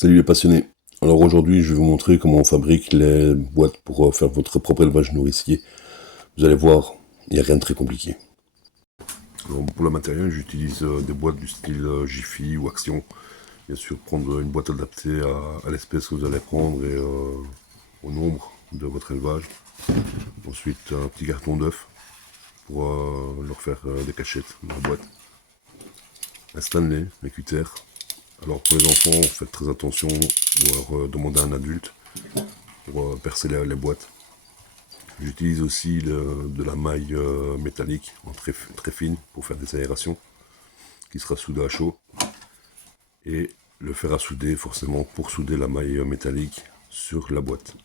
Salut les passionnés. Alors aujourd'hui, je vais vous montrer comment on fabrique les boîtes pour faire votre propre élevage nourricier. Vous allez voir, il n'y a rien de très compliqué. Alors pour le matériel, j'utilise des boîtes du style Jiffy ou Action. Bien sûr, prendre une boîte adaptée à l'espèce que vous allez prendre et au nombre de votre élevage. Ensuite, un petit carton d'œuf pour leur faire des cachettes dans la boîte. Un Stanley, un cutter. Alors pour les enfants, faites très attention, ou alors demandez à un adulte pour percer les boîtes. J'utilise aussi de la maille métallique en très fine pour faire des aérations, qui sera soudée à chaud. Et le fer à souder forcément pour souder la maille métallique sur la boîte.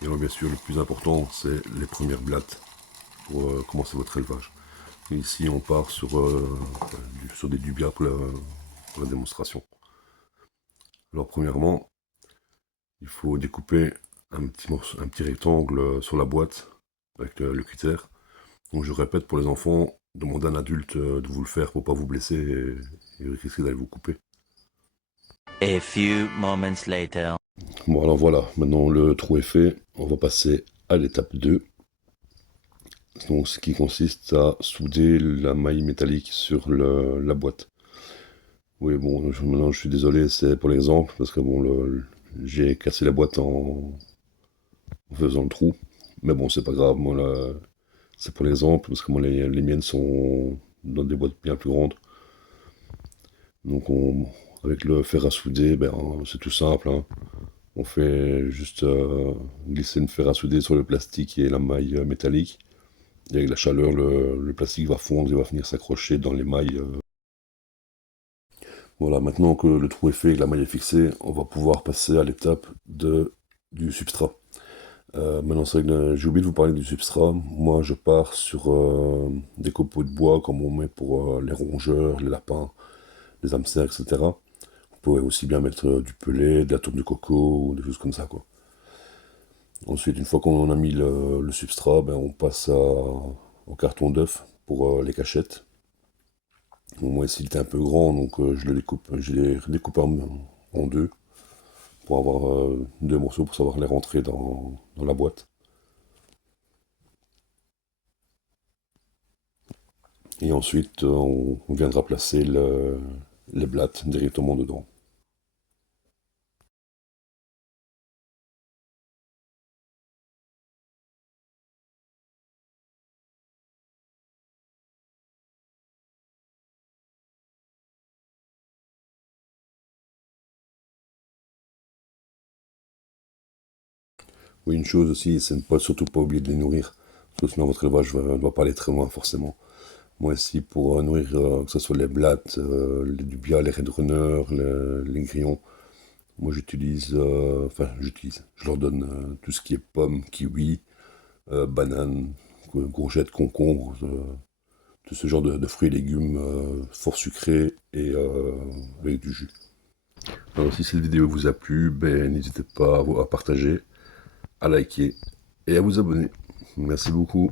Et alors bien sûr le plus important c'est les premières blattes pour commencer votre élevage. Et ici on part sur des dubias pour la démonstration. Alors premièrement, il faut découper un petit rectangle sur la boîte avec le cutter. Donc je répète pour les enfants, demandez à un adulte de vous le faire pour pas vous blesser et risquer d'aller vous couper. A few moments later. Bon alors voilà, maintenant le trou est fait, on va passer à l'étape 2. Donc ce qui consiste à souder la maille métallique sur la boîte. Oui bon, maintenant je suis désolé, c'est pour l'exemple, parce que bon, j'ai cassé la boîte en faisant le trou. Mais bon, c'est pas grave, moi là, c'est pour l'exemple, parce que moi les miennes sont dans des boîtes bien plus grandes. Donc avec le fer à souder, ben, c'est tout simple. Hein. On fait juste glisser une fer à souder sur le plastique et la maille métallique. Et avec la chaleur, le plastique va fondre et va venir s'accrocher dans les mailles. Voilà, maintenant que le trou est fait et que la maille est fixée, on va pouvoir passer à l'étape du substrat. Maintenant, c'est vrai que j'ai oublié de vous parler du substrat. Moi, je pars sur des copeaux de bois comme on met pour les rongeurs, les lapins, les hamsters, etc. Vous pouvez aussi bien mettre du pellet, de la tourbe de coco, ou des choses comme ça, quoi. Ensuite, une fois qu'on a mis le substrat, ben, on passe au carton d'œuf pour les cachettes. Bon, moi, ici, il était un peu grand, donc je l'ai redécoupé en deux pour avoir deux morceaux pour savoir les rentrer dans la boîte. Et ensuite, on viendra placer les blattes directement dedans. Oui, une chose aussi, c'est surtout pas oublier de les nourrir, parce que sinon votre élevage ne va pas aller très loin forcément. Moi ici, pour nourrir, que ce soit les blattes, les dubia, les red runners, les grillons, moi je leur donne tout ce qui est pommes, kiwi, bananes, courgettes, concombres, tout ce genre de fruits et légumes fort sucrés et avec du jus. Alors si cette vidéo vous a plu, ben, n'hésitez pas à partager, à liker et à vous abonner. Merci beaucoup.